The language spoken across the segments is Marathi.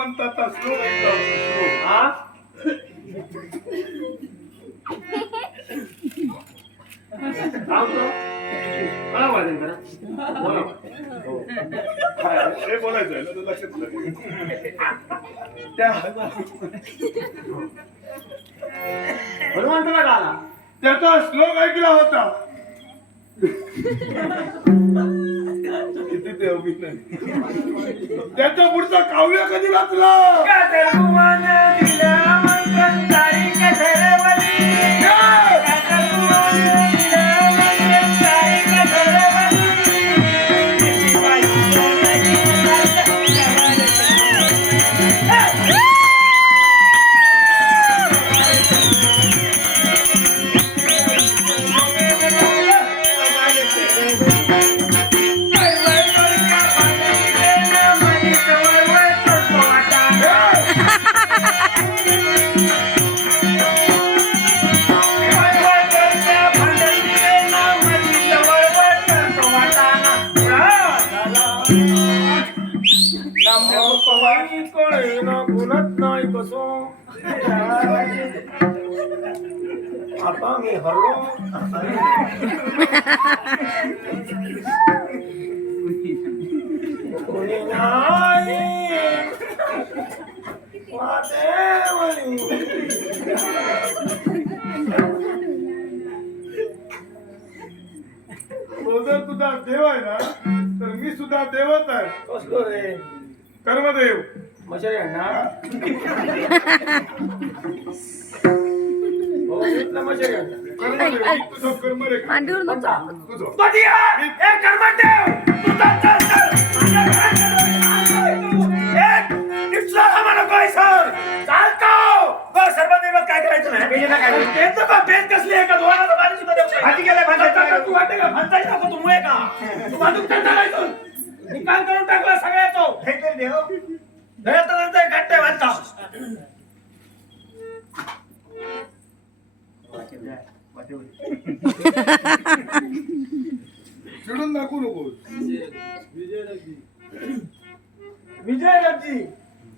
श्रीमंताचा श्लोक ऐकला होता, श्लोक. हा काय होतं? मला वाटेल करा बोला. हो. हे बोलायचं आहे ना, तर लक्षात नाही. त्या हनुमंताला का आला? त्याचा श्लोक ऐकला होता. किती ते अभिनय. त्याच्या पुढचा काव्य कधी वाचला? आता मी हरलो. कोणी नाही वाटेवरी. तो जर तुझा देव आहे ना, तर मी सुद्धा देवच आहे. कसलो रे कर्मदेव. मशारी आहे ना? हो, इथलं मशारी आहे. कर्मदेव, मी तुझं कर्मरेखा. मांडीवर नको. तुझं. बदिया! ए कर्मदेव! तू चाल, चाल, चाल. एक इथला आम्हाला काय सर? चालतो! बघ, सर्वदेवात काय करायचं नाही. बेजेला काय करायचं? तेच तर बघ, बेज कसली आहे का? दोघांना पाणी सुद्धा देऊ नये. भाजी गेलाय, भाजायचा. तू वाटते का? भाजायचा नको, तू मुळे का? तू बाजूक तर चालायचं. निकाल करून टाकला सगळ्याचो. हे केलं देव. दयातनंतर घट्ट वाचा. चिडून दाखवू नकोस. विजय रब्जी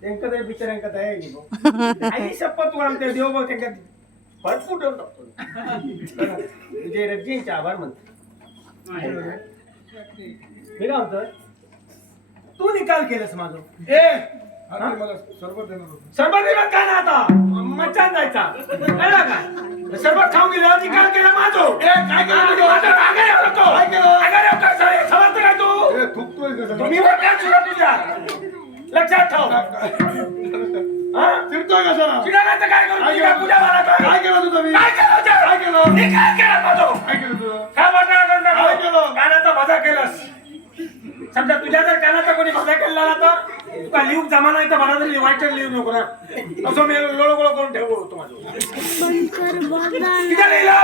त्यांका तरी बिचाऱ्यांका दया येईल. आई शपथ वाढते देव बघ त्यांका भरपूर देऊन टाकतो. विजय रब्जींचे आभार म्हणतो. मी काय म्हणतो, तू निकाल केलंस माझं. आता मला सरबत देणार होतं. सरबत दिलं काय ना आता मचान जायचा कळलं का? सरबत खाऊन गेल्यावर निकाल केला माझं. काय केलं तुझं? माझं आगार येऊ नको. काय केलं? आगार येऊ का? समजतं काय तू? हे थुकतोय कसं? तुम्ही वरल्या सुद्धा तुझ्या लक्षात ठेव. हा? चिडतोय कसा? चिडायचं काय करू? तुझ्या पूजा मारायचं. काय केलं तुझं मी? काय केलं होतं? काय केलं? निकाल केला माझं. काय केलं तुझं? काय वाटणार काय केलं? कानाचा भजा केलास. समजा तुझ्या जर कानाचा कोणी भजा केला ना तर तुका लिहून जमा नाही तर मला तरी वाईट लिहू नको ना. असं मी लोळो करून ठेवू होतो माझं. बंद कर बघ. किती लिहिलं?